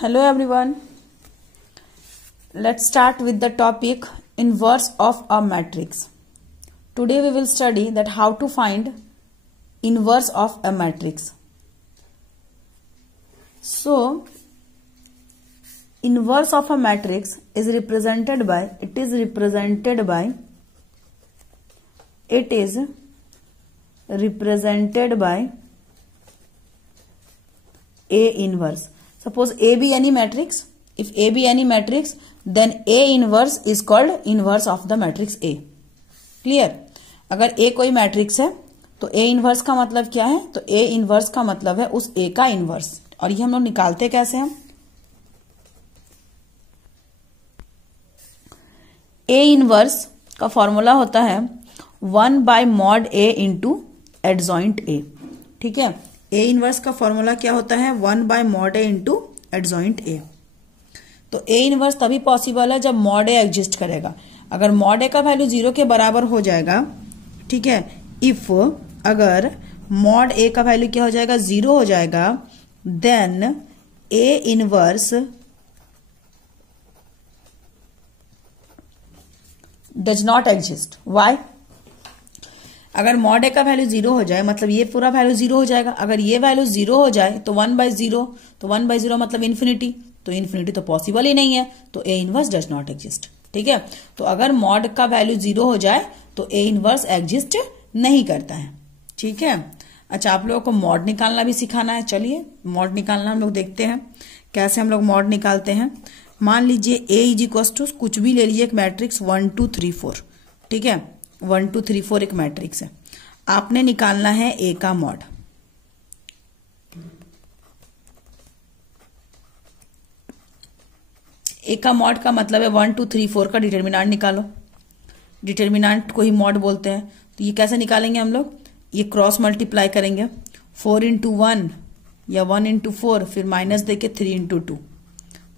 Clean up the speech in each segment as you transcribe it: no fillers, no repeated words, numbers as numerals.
Hello everyone. Let's start with the topic inverse of a matrix. Today we will study that how to find inverse of a matrix. So inverse of a matrix is represented by A inverse. Suppose A be any matrix. If A be any matrix, then A inverse is called inverse of the matrix A. Clear? अगर A कोई matrix है तो A inverse का मतलब क्या है? तो A inverse का मतलब है उस A का इनवर्स। और ये हम लोग निकालते कैसे हैं? A इनवर्स का फॉर्मूला होता है 1/mod A into adjoint A। ठीक है, A इनवर्स का फॉर्मूला क्या होता है? 1/mod A into adjoint A। तो A इनवर्स तभी पॉसिबल है जब मॉड A एग्जिस्ट करेगा। अगर मॉड A का वैल्यू 0 के बराबर हो जाएगा, ठीक है, इफ अगर मॉड A का वैल्यू क्या हो जाएगा? 0 हो जाएगा, then A inverse does not exist. Why? अगर मॉड A का वैल्यू 0 हो जाए मतलब ये पूरा वैल्यू 0 हो जाएगा। अगर ये वैल्यू 0 हो जाए तो 1/0, तो 1/0 मतलब इन्फिनिटी, तो इन्फिनिटी तो पॉसिबल ही नहीं है, तो A inverse does not exist. ठीक है, तो अगर मॉड का वैल्यू 0 हो जाए तो A इनवर्स एग्जिस्ट नहीं करता है। ठीक है, अच्छा, आप लोगों को मॉड निकालना भी सिखाना है। चलिए मॉड निकालना हम लोग देखते हैं कैसे हम लोग मॉड निकालते हैं। मान लीजिए A इज इक्वल टू कुछ भी ले लीजिए, एक मैट्रिक्स 1 2 3 4। ठीक है, 1 2 3 4 एक मैट्रिक्स है। आपने निकालना है A का मॉड। A का मॉड का मतलब है 1 2 3 4 का डिटर्मिनेंट निकालो। डिटर्मिनेंट को ही मॉड बोलते हैं। तो ये कैसे निकालेंगे हम लोग? ये क्रॉस मल्टीप्लाई करेंगे, 4 इंटू 1 या 1 इंटू 4, फिर माइनस देके 3 इंटू 2,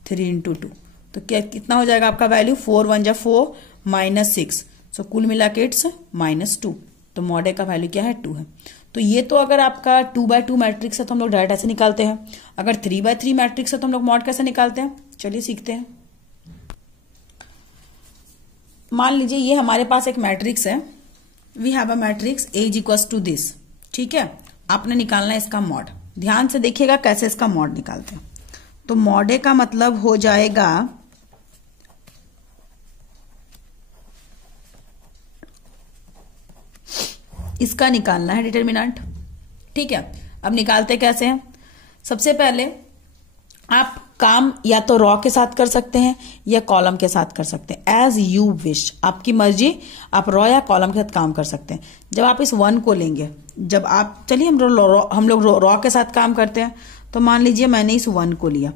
3 इंटू 2। तो क्या कितना हो जाएगा आपका वैल्यू? 4 1 जा 4 -6। सो कुल मिला के इट्स -2। तो मॉड A का वैल्यू क्या है? 2 है। तो ये तो अगर आपका 2/2 मैट्रिक्स है तो हम लोग डायरेक्ट ऐसे निकालते हैं। अगर 3/3 मैट्रिक्स है तो हम लोग मॉड कैसे निकालते हैं? चलिए सीखते हैं। मान लीजिए ये हमारे पास एक मैट्रिक्स है। We have a matrix A is equal to this. ठीक है, आपने निकालना है इसका मॉड। ध्यान से देखिएगा कैसे इसका मॉड निकालते हैं। तो मॉड A का मतलब हो जाएगा इसका निकालना है डिटर्मिनेंट। ठीक है, अब निकालते कैसे हैं? सबसे पहले आप काम या तो रॉ के साथ कर सकते हैं या कॉलम के साथ कर सकते हैं, एज यू विश, आपकी मर्जी। आप रॉ या कॉलम के साथ काम कर सकते हैं। जब आप इस 1 को लेंगे, जब आप, चलिए हम लोग रॉ के साथ काम करते हैं। तो मान लीजिए मैंने इस 1 को लिया।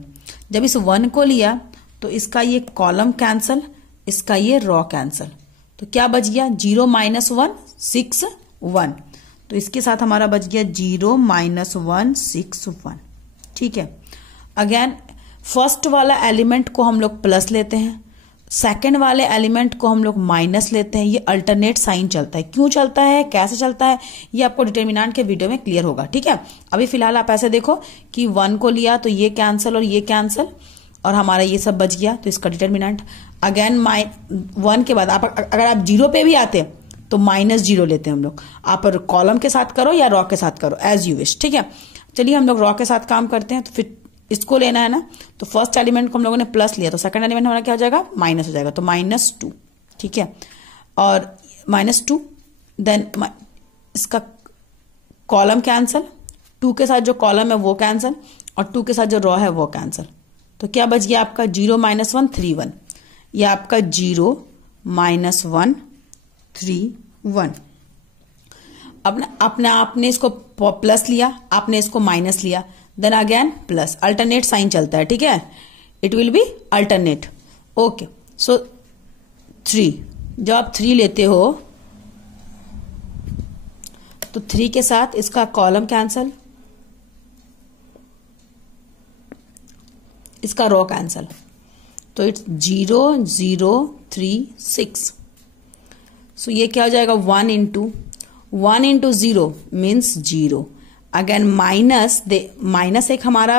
जब इस 1 को लिया तो इसका ये कॉलम कैंसल, इसका ये रॉ कैंसल। तो क्या बच गया? 0 -1 6 1। तो इसके साथ हमारा बच गया 0 -1 6 1। ठीक है, अगेन फर्स्ट वाला एलिमेंट को हम लोग प्लस लेते हैं, सेकंड वाले एलिमेंट को हम लोग माइनस लेते हैं। ये अल्टरनेट साइन चलता है। क्यों चलता है, कैसे चलता है, ये आपको डिटर्मिनेंट के वीडियो में क्लियर होगा। ठीक है, अभी फिलहाल आप ऐसे देखो कि 1 को लिया तो ये कैंसल और ये कैंसल, और हमारा ये सब बच गया। तो इसका डिटर्मिनेंट अगेन 1 के बाद आप अगर आप 0 पे भी आते तो -0 लेते हैं हम लोग। आप कॉलम के साथ करो या रॉ के साथ करो, एज यू विश। ठीक है, चलिए हम लोग रॉ के साथ काम करते हैं। तो फिर इसको लेना है ना, तो फर्स्ट एलिमेंट को हम लोगों ने प्लस लिया तो सेकंड एलिमेंट हमारा क्या हो जाएगा? माइनस हो जाएगा। तो -2। ठीक है, और -2, देन इसका कॉलम कैंसल, 2 के साथ जो कॉलम है वो कैंसल, और 2 के साथ जो रॉ है वो कैंसल। तो क्या बच गया आपका? 0 -1 3 1। यह आपका 0 -1 3 1। अपने आपने इसको प्लस लिया, आपने इसको माइनस लिया, then again plus. Alternate sign चलता है। ठीक है, it will be alternate. Okay, so 3, जब आप 3 लेते हो तो 3 के साथ इसका कॉलम कैंसल, इसका रॉ कैंसल। तो इट्स 0 0 3 6। सो ये क्या हो जाएगा? 1 इंटू 0 मीन्स 0। अगेन माइनस एक हमारा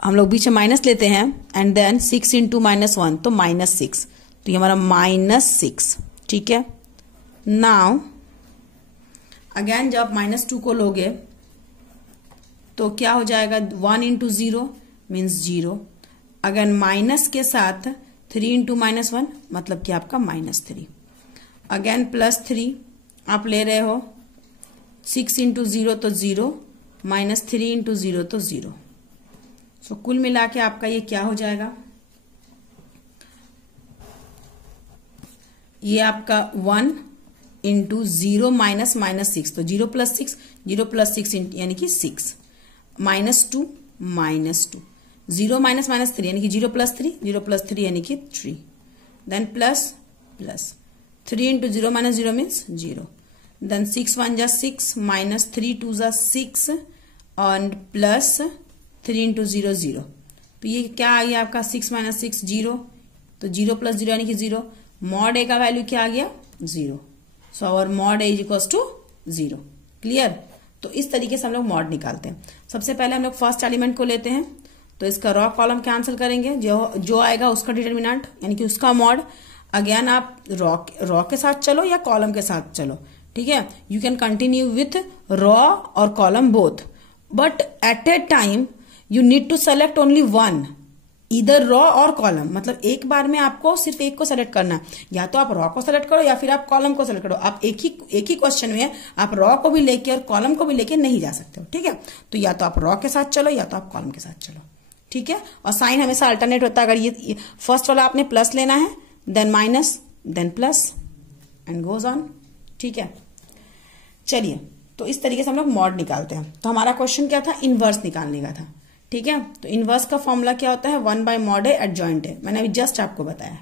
हम लोग बीच में माइनस लेते हैं एंड देन 6 इंटू -1 तो -6, तो ये हमारा -6, ठीक है। नाउ अगेन जब आप -2 को लोगे तो क्या हो जाएगा, 1 इंटू 0 मीन्स 0। अगेन माइनस के साथ 3 इंटू -1 मतलब कि आपका -3। अगेन +3 आप ले रहे हो, 6 इंटू 0 तो 0, -3 इंटू 0 तो 0। सो कुल मिला के आपका ये क्या हो जाएगा, ये आपका 1 इंटू 0 -6, तो 0 + 6, 0 + 6 यानी कि 6, -2 -2, 0 -3 यानी कि 0 + 3, 0 + 3 यानी कि 3, then plus 3 into 0 -0 means 0, then 6 1 जा 6, -3 2 जा 6 और +3 इंटू 0 0। तो ये क्या आ गया आपका, 6 - 6 0, तो 0 + 0 यानी कि 0। मॉड ए का वैल्यू क्या आ गया, 0। So our mod A is equals to 0। Clear. तो इस तरीके से हम लोग मॉड निकालते हैं। सबसे पहले हम लोग फर्स्ट एलिमेंट को लेते हैं, तो इसका रॉ कॉलम कैंसिल करेंगे, जो आएगा उसका डिटरमिनेंट यानी कि उसका मॉड। अगेन आप रॉ के साथ चलो या कॉलम के साथ चलो, ठीक है। You can continue with row और column both, but at a time you need to select only one, इधर रॉ और कॉलम, मतलब एक बार में आपको सिर्फ एक को सेलेक्ट करना है। या तो आप रॉ को सेलेक्ट करो या फिर आप कॉलम को सेलेक्ट करो। आप एक ही क्वेश्चन में आप रॉ को भी लेके और कॉलम को भी लेके नहीं जा सकते हो, ठीक है। तो या तो आप रॉ के साथ चलो या तो आप कॉलम के साथ चलो, ठीक है। और साइन हमेशा अल्टरनेट होता है। अगर ये फर्स्ट वाला आपने प्लस लेना है, then minus, then plus and goes on, ठीक है। चलिए, तो इस तरीके से हम लोग मॉड निकालते हैं। तो हमारा क्वेश्चन क्या था, इनवर्स निकालने का था, ठीक है। तो इनवर्स का फॉर्मूला क्या होता है, 1/mod A एडजॉइंट है, मैंने अभी जस्ट आपको बताया।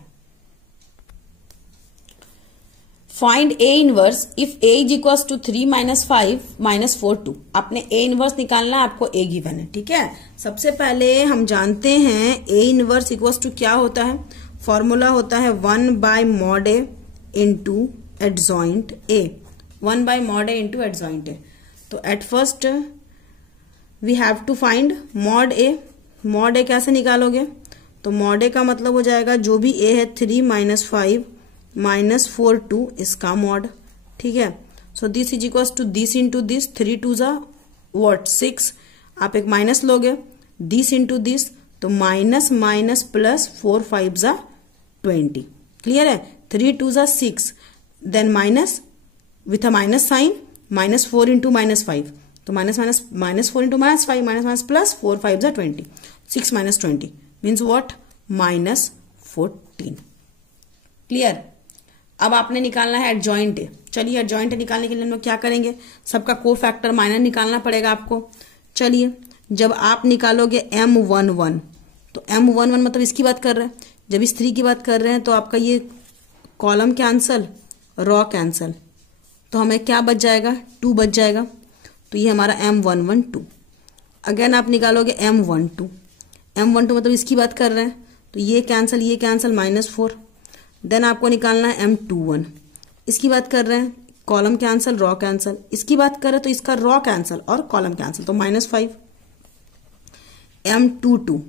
Find A inverse if A is equals to 3 - 5 - 4 2। आपने A इनवर्स निकालना, आपको A गिवन है, ठीक है। सबसे पहले हम जानते हैं A इनवर्स इक्वल्स टू क्या होता है, फॉर्मूला होता है 1/mod A into adjoint A, 1/mod A into adjoint A। तो at first we have to find mod A. Mod A कैसे निकालोगे, तो मॉड ए का मतलब हो जाएगा जो भी ए है 3 - 5 - 4 2 इसका मॉड, ठीक है। So this is equals to this into this, 3 2 जा व्हाट 6, आप एक माइनस लोगे, दिस इंटू दिस, तो माइनस माइनस प्लस 4 5 जा 20। क्लियर है, 3 2 जा 6, then minus with a minus sign, -4 into -5, तो -4 इंटू -5 माइनस प्लस 4 5 जा 20, 6 - 20 मीन्स व्हाट, -14। क्लियर। अब आपने निकालना है एडजॉइंट ए। चलिए, एडजॉइंट ए निकालने के लिए हम लोग क्या करेंगे, सबका कोफैक्टर माइनर निकालना पड़ेगा आपको। चलिए, जब आप निकालोगे M11, तो M11 मतलब इसकी बात कर रहे हैं। जब इस 3 की बात कर रहे हैं तो आपका ये कॉलम कैंसल, रॉ कैंसल, तो हमें क्या बच जाएगा, 2 बच जाएगा। तो ये हमारा M112। अगेन आप निकालोगे M12, M12 मतलब इसकी बात कर रहे हैं, तो ये कैंसल -4। देन आपको निकालना है M21, इसकी बात कर रहे हैं, कॉलम कैंसल रॉ कैंसल, इसकी बात कर रहे हैं तो इसका रॉ कैंसल और कॉलम कैंसल, तो -5। M22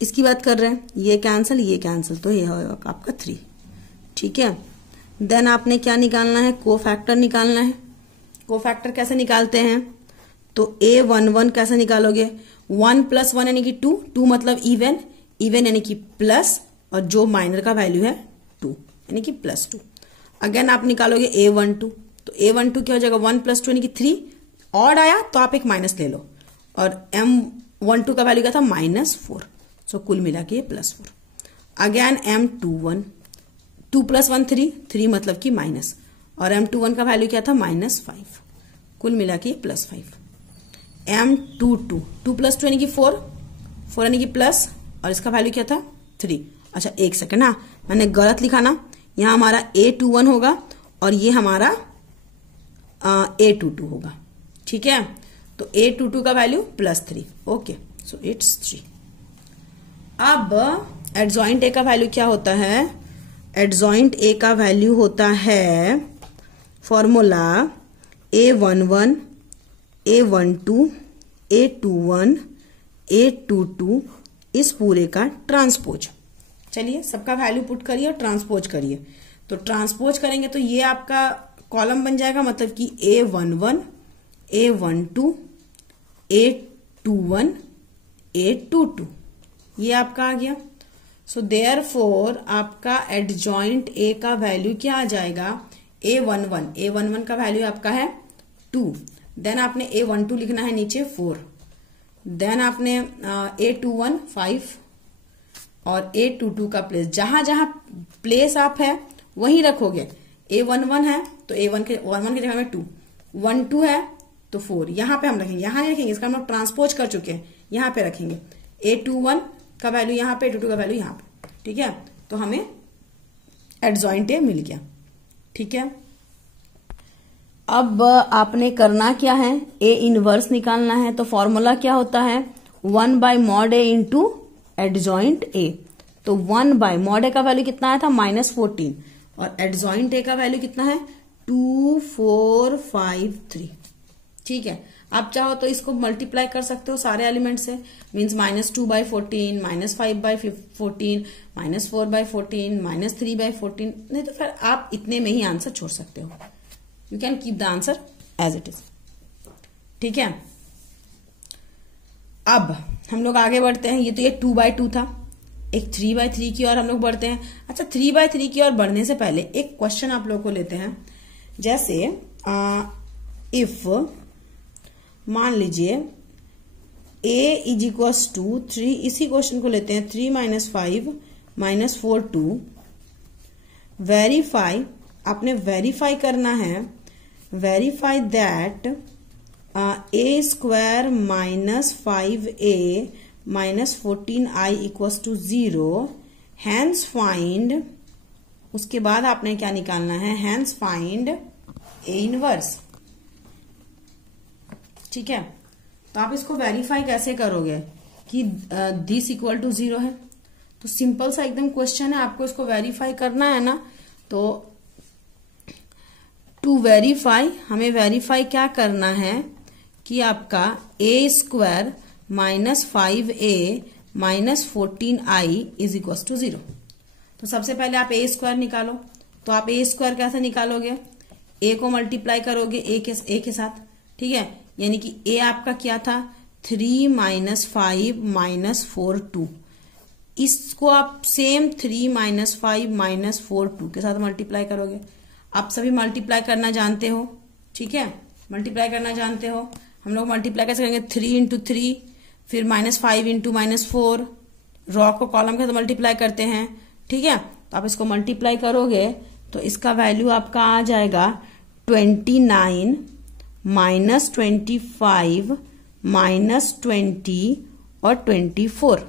इसकी बात कर रहे हैं, ये कैंसल, तो ये होगा आपका 3, ठीक है। देन आपने क्या निकालना है, कोफैक्टर निकालना है। कोफैक्टर कैसे निकालते हैं, तो A11 कैसे निकालोगे, 1 + 1 यानी कि 2, 2 मतलब इवन यानी कि प्लस, और जो माइनर का वैल्यू है 2 यानी कि +2। अगेन आप निकालोगे A12, तो A12 क्या हो जाएगा, 1 + 2 यानी कि 3, ऑड आया तो आप एक माइनस ले लो, और M12 का वैल्यू क्या था, -4, सो कुल मिला के +4। अगेन M21, 2 + 1 3, 3 मतलब कि माइनस, और M21 का वैल्यू क्या था, -5, कुल मिला के +5। M22, 2 + 2 यानी कि 4, 4 यानी कि प्लस, और इसका वैल्यू क्या था, 3। अच्छा एक सेकेंड, हाँ मैंने गलत लिखा ना, यहाँ हमारा A21 होगा और ये हमारा A22 होगा, ठीक है। तो A22 का वैल्यू +3, ओके, सो इट्स 3। अब एडजॉइंट ए का वैल्यू क्या होता है, एडजॉइंट ए का वैल्यू होता है फॉर्मूला A11, A12, A21 822 इस पूरे का ट्रांसपोज। चलिए सबका वैल्यू पुट करिए और ट्रांसपोज करिए। तो ट्रांसपोज करेंगे तो ये आपका कॉलम बन जाएगा, मतलब कि A11, A12, A21, A22 ये आपका आ गया। सो देयरफॉर आपका एडजॉइंट ए का वैल्यू क्या आ जाएगा, A11 का वैल्यू आपका है 2। देन आपने A12 लिखना है नीचे 4, देन आपने A21 5 और A22 का प्लेस जहां जहां प्लेस आप है वहीं रखोगे। A11 है तो A1 के 11 की जगह में 2, 12 है तो 4 यहां पे हम रखेंगे, यहां नहीं रखेंगे, इसका हम लोग ट्रांसपोज कर चुके हैं, यहां पे रखेंगे। A21 का वैल्यू यहां पे, A22 का वैल्यू यहां पे, ठीक है। तो हमें एडजॉइंट ए मिल गया, ठीक है। अब आपने करना क्या है, ए इनवर्स निकालना है। तो फॉर्मूला क्या होता है, 1/mod A into adjoint A. तो 1/mod A का वैल्यू कितना आया था -14 और एडजॉइंट ए का वैल्यू कितना है 2453, ठीक है। आप चाहो तो इसको मल्टीप्लाई कर सकते हो सारे एलिमेंट से, मीन्स -2/14, -5/14, -4/14, -3/14, नहीं तो फिर आप इतने में ही आंसर छोड़ सकते हो। You can keep the answer as it is, ठीक है। अब हम लोग आगे बढ़ते हैं। ये तो ये 2/2 था, एक 3/3 की ओर हम लोग बढ़ते हैं। अच्छा 3/3 की ओर बढ़ने से पहले एक क्वेश्चन आप लोग को लेते हैं। जैसे इफ मान लीजिए a = 3, इसी क्वेश्चन को लेते हैं 3 - 5 - 4 2। वेरीफाई, आपने वेरीफाई करना है, verify that a² - 5a - 14i = 0, hence find, उसके बाद आपने क्या निकालना है, हैंस फाइंड a इनवर्स, ठीक है। तो आप इसको वेरीफाई कैसे करोगे कि दिस = 0 है। तो सिंपल सा एकदम क्वेश्चन है, आपको इसको वेरीफाई करना है ना। तो टू वेरीफाई, हमें वेरीफाई क्या करना है कि आपका a² - 5a - 14i = 0। तो सबसे पहले आप a² निकालो। तो आप a² कैसे निकालोगे, a को मल्टीप्लाई करोगे a के साथ, ठीक है। यानी कि a आपका क्या था 3 - 5 - 4 2, इसको आप सेम 3 - 5 - 4 2 के साथ मल्टीप्लाई करोगे। आप सभी मल्टीप्लाई करना जानते हो, ठीक है, मल्टीप्लाई करना जानते हो। हम लोग मल्टीप्लाई कैसे करेंगे, 3 × 3, फिर -5 × -4, रॉ को कॉलम के साथ मल्टीप्लाई करते हैं, ठीक है। तो आप इसको मल्टीप्लाई करोगे तो इसका वैल्यू आपका आ जाएगा 29 - 25 - 20 और 24,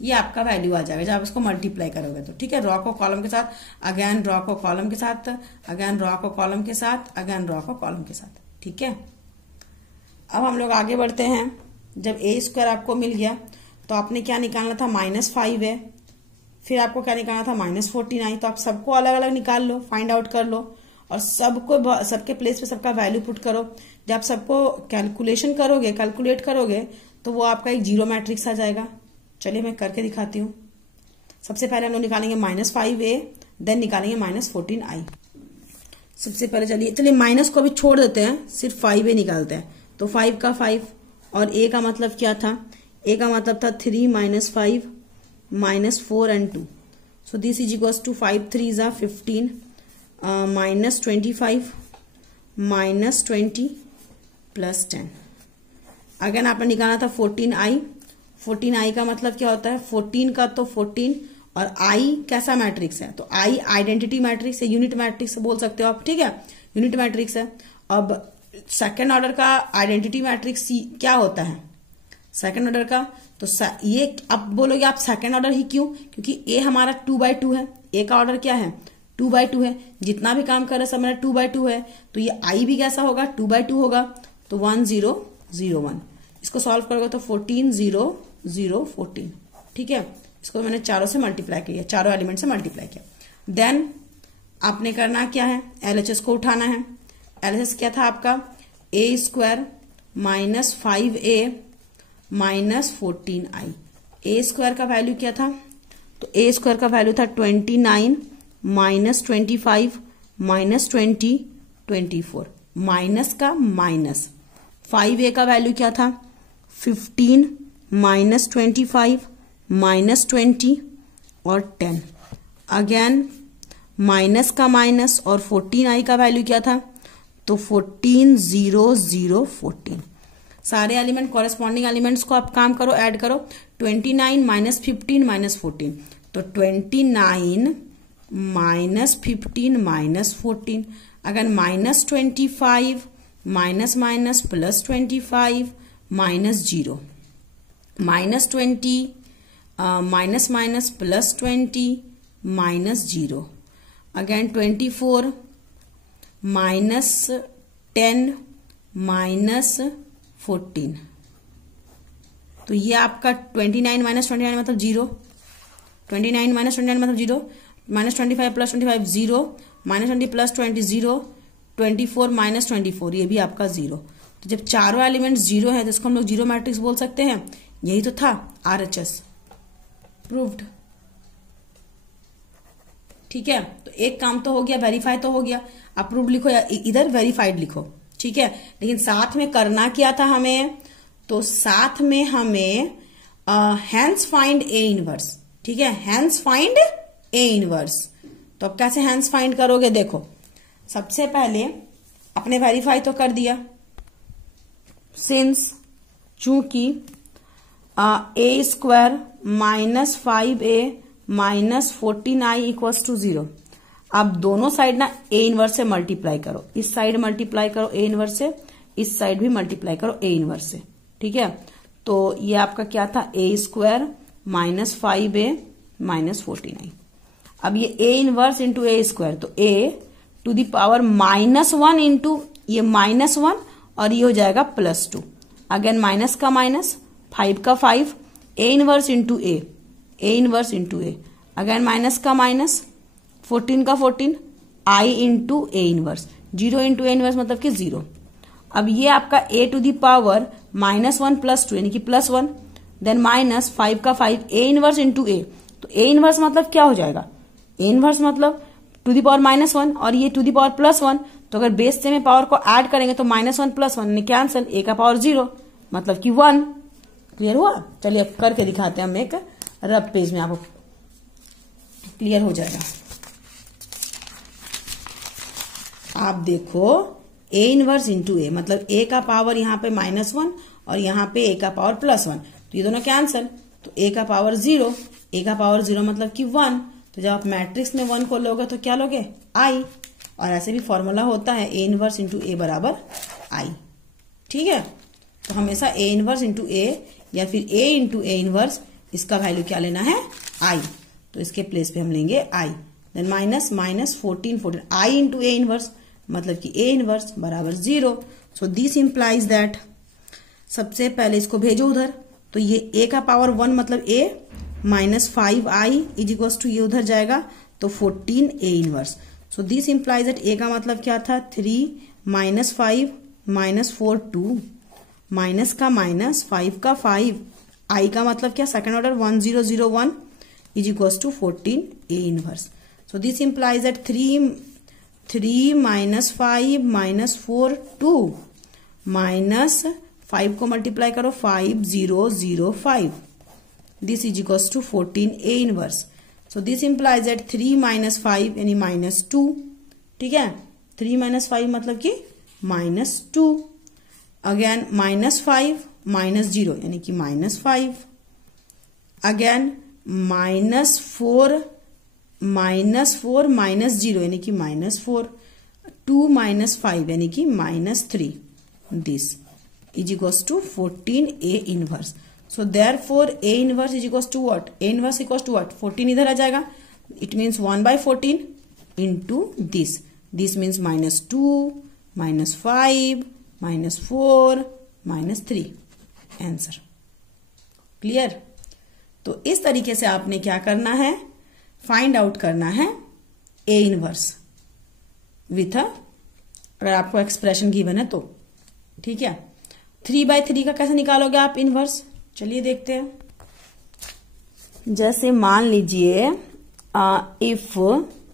ये आपका वैल्यू आ जाएगा जब आप इसको मल्टीप्लाई करोगे तो, ठीक है। रॉ को कॉलम के साथ, अगेन रॉ को कॉलम के साथ, अगेन रॉ को कॉलम के साथ, अगेन रॉ को कॉलम के साथ, ठीक है। अब हम लोग आगे बढ़ते हैं। जब a² आपको मिल गया तो आपने क्या निकालना था, -5 है, फिर आपको क्या निकालना था -14i। तो आप सबको अलग अलग निकाल लो, फाइंड आउट कर लो और सबको सबके प्लेस पे सबका वैल्यू पुट करो। जब सबको कैलकुलेशन करोगे, कैलकुलेट करोगे तो वो आपका एक जीरो मैट्रिक्स आ जाएगा। चलिए मैं करके दिखाती हूँ। सबसे पहले हम लोग निकालेंगे -5a, देन निकालेंगे -14i। सबसे पहले चलिए माइनस को अभी छोड़ देते हैं, सिर्फ 5a निकालते हैं। तो 5 का 5 और a का मतलब क्या था, a का मतलब था 3 - 5 - 4 and 2। So this = 5 3s are 15 -25 -20 + 10। Again आपने निकाला था 14i। 14i का मतलब क्या होता है, 14 का तो 14 और i कैसा मैट्रिक्स है, तो i आइडेंटिटी मैट्रिक्स है, यूनिट मैट्रिक्स बोल सकते हो आप, ठीक है, यूनिट मैट्रिक्स है। अब सेकेंड ऑर्डर का आइडेंटिटी मैट्रिक्स क्या होता है, सेकेंड ऑर्डर का, तो ये अब बोलोगे आप सेकेंड ऑर्डर ही क्यों, क्योंकि a हमारा 2/2 है, a का ऑर्डर क्या है 2/2 है, जितना भी काम कर रहे सब मेरा 2/2 है, तो ये i भी कैसा होगा 2/2 होगा। तो 1 0 0 1, इसको सॉल्व करोगे तो 14 0 0 14, ठीक है। इसको मैंने चारों से मल्टीप्लाई किया, चारों एलिमेंट से मल्टीप्लाई किया। देन आपने करना क्या है, LHS को उठाना है। LHS क्या था आपका a² - 5a माइनस 14i। ए स्क्वायर का वैल्यू क्या था? तो ए स्क्वायर का वैल्यू था 29 माइनस 25 माइनस 20 24, माइनस का माइनस। 5a का वैल्यू क्या था? 15 माइनस 25 माइनस 20 और 10। अगेन माइनस का माइनस और 14i का वैल्यू क्या था? तो 14 0 0 14। सारे एलिमेंट कॉरेस्पॉन्डिंग एलिमेंट्स को आप काम करो, ऐड करो। 29 माइनस 15 माइनस 14, तो 29 माइनस 15 माइनस 14। अगर minus 25 minus minus plus 25 minus 0, minus 20 minus minus plus 20 minus 0। Again 24 minus 10 minus 14। तो ये आपका 29 माइनस 29 मतलब 0, 29 माइनस 29 मतलब 0, minus 25 plus 25 0, minus 20 plus 20 0, 24 minus 24 ये भी आपका 0। तो जब चारों एलिमेंट 0 है तो इसको हम लोग जीरो मैट्रिक्स बोल सकते हैं। यही तो था RHS प्रूव्ड। ठीक है, तो एक काम तो हो गया, वेरीफाई तो हो गया। अप्रूव्ड लिखो या इधर वेरीफाइड लिखो, ठीक है। लेकिन साथ में करना क्या था हमें? तो साथ में हमें हैंस फाइंड ए इनवर्स, ठीक है, हैंस फाइंड ए इनवर्स। तो अब कैसे हैंस फाइंड करोगे? देखो, सबसे पहले अपने वेरीफाई तो कर दिया, सिंस चूंकि A square minus 5a minus 14i equals to 0। अब दोनों साइड ना ए इनवर्स से मल्टीप्लाई करो, इस साइड मल्टीप्लाई करो ए इनवर्स से, इस साइड भी मल्टीप्लाई करो ए इनवर्स से, ठीक है। तो ये आपका क्या था? A square minus 5a minus 14i। अब ये A inverse into A square, तो A to the power -1 into ये -1 और ये हो जाएगा +2। अगेन माइनस का माइनस, 5 का 5, A inverse into A inverse into A. Again minus का माइनस, 14 का 14, I into A inverse. 0 into A inverse मतलब कि 0। अब ये आपका ए टू दी पावर -1 +2 यानी कि +1, देन माइनस 5 का 5, ए इनवर्स इंटू ए। तो ए इनवर्स मतलब क्या हो जाएगा? ए इनवर्स मतलब टू दी पावर -1 और ये टू दी पावर +1। तो अगर बेस से में पावर को ऐड करेंगे तो -1 +1 कैंसिल, ए का पावर 0 मतलब कि 1। क्लियर हुआ? चलिए अब करके दिखाते हैं हम एक रब पेज में, आपको क्लियर हो जाएगा। आप देखो, ए इनवर्स इंटू ए मतलब ए का पावर यहाँ पे -1 और यहाँ पे ए का पावर +1, तो ये दोनों कैंसिल। तो ए का पावर 0, ए का पावर 0 मतलब कि 1। तो जब आप मैट्रिक्स में 1 को लोगे तो क्या लोगे? आई। और ऐसे भी फॉर्मूला होता है ए इनवर्स इंटू ए बराबर आई, ठीक है। तो हमेशा ए इनवर्स इंटू ए या फिर ए इंटू ए इनवर्स, इसका वैल्यू क्या लेना है? आई। तो इसके प्लेस पे हम लेंगे I. Then minus minus 14 I into A inverse मतलब कि ए इनवर्स बराबर 0। सो दिस इंप्लाइज दैट, सबसे पहले इसको भेजो उधर, तो ये ए का पावर 1 मतलब ए -5i इज इक्वल्स टू ये उधर जाएगा तो 14 A inverse. So this implies that A का मतलब क्या था? 3 -5 -4 2, माइनस का माइनस, 5 का 5, आई का मतलब क्या? Second order 1 0 0 1 is equals to 14 A inverse. So this implies that 3 -5 -4 2 minus 5 को मल्टीप्लाई करो 5 0 0 5, this is equals to 14 A inverse. So this implies that 3 -5 यानी -2, ठीक है। 3 -5 मतलब कि -2। अगेन -5 -0 यानी कि -5। अगेन -4 -0 यानी कि -4, 2 -5 यानी कि -3, this is equals to 14 A inverse. So therefore A inverse is equals to what? A inverse equals to what? 14 इधर आ जाएगा, it means 1/14 into this, this means -2 -5 -4 -3 answer. Clear? तो इस तरीके से आपने क्या करना है? फाइंड आउट करना है ए इनवर्स विथ अगर आपको एक्सप्रेशन गिवन है तो, ठीक है। 3/3 का कैसे निकालोगे आप इनवर्स? चलिए देखते हैं। जैसे मान लीजिए if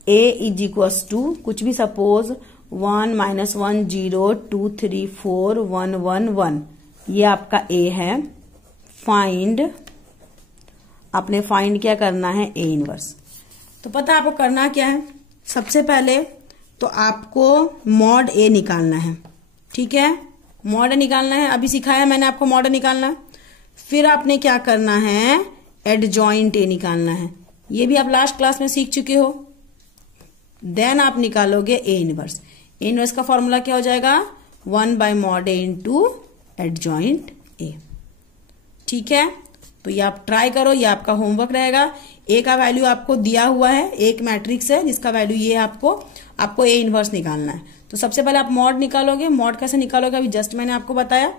A is equals to कुछ भी, सपोज 1 -1 0 2 3 4 1 1 1, ये आपका ए है। फाइंड, आपने फाइंड क्या करना है, ए इनवर्स। तो पता आपको करना क्या है, सबसे पहले तो आपको मॉड ए निकालना है। ठीक है, मॉड ए निकालना है, अभी सिखाया मैंने आपको मॉड ए निकालना। फिर आपने क्या करना है, एडजॉइंट ए निकालना है, ये भी आप लास्ट क्लास में सीख चुके हो। देन आप निकालोगे ए इनवर्स। ए इनवर्स का फॉर्मूला क्या हो जाएगा, 1/mod a into adjoint A. ठीक है, तो ये आप ट्राई करो, ये आपका होमवर्क रहेगा। ए का वैल्यू आपको दिया हुआ है, एक मैट्रिक्स है जिसका वैल्यू ये है, आपको ए इनवर्स निकालना है। तो सबसे पहले आप मॉड निकालोगे। मॉड कैसे निकालोगे, अभी जस्ट मैंने आपको बताया।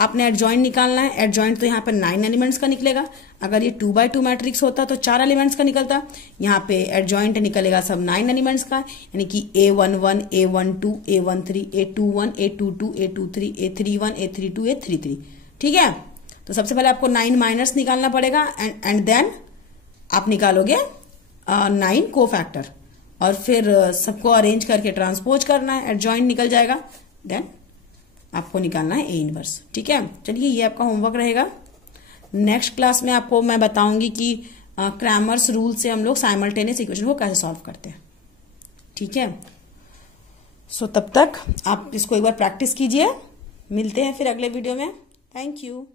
आपने एडजॉइंट निकालना है। एडजॉइंट तो यहाँ पे 9 एलिमेंट्स का निकलेगा। अगर ये 2x2 मैट्रिक्स होता तो 4 एलिमेंट्स का निकलता। यहाँ पे एडजॉइंट निकलेगा सब 9 एलिमेंट्स का, यानी कि A11, A12, A13, A21, A22, A23, A31, A32, A33। ठीक है, तो सबसे पहले आपको 9 माइनस निकालना पड़ेगा एंड देन आप निकालोगे 9 कोफैक्टर, और फिर सबको अरेंज करके ट्रांसपोज करना है, एडजॉइंट निकल जाएगा। देन आपको निकालना है ए इनवर्स। ठीक है, चलिए ये आपका होमवर्क रहेगा। नेक्स्ट क्लास में आपको मैं बताऊंगी कि क्रैमर्स रूल से हम लोग साइमल्टेनियस इक्वेशन को कैसे सॉल्व करते हैं। ठीक है, सो तब तक आप इसको एक बार प्रैक्टिस कीजिए। मिलते हैं फिर अगले वीडियो में। Thank you.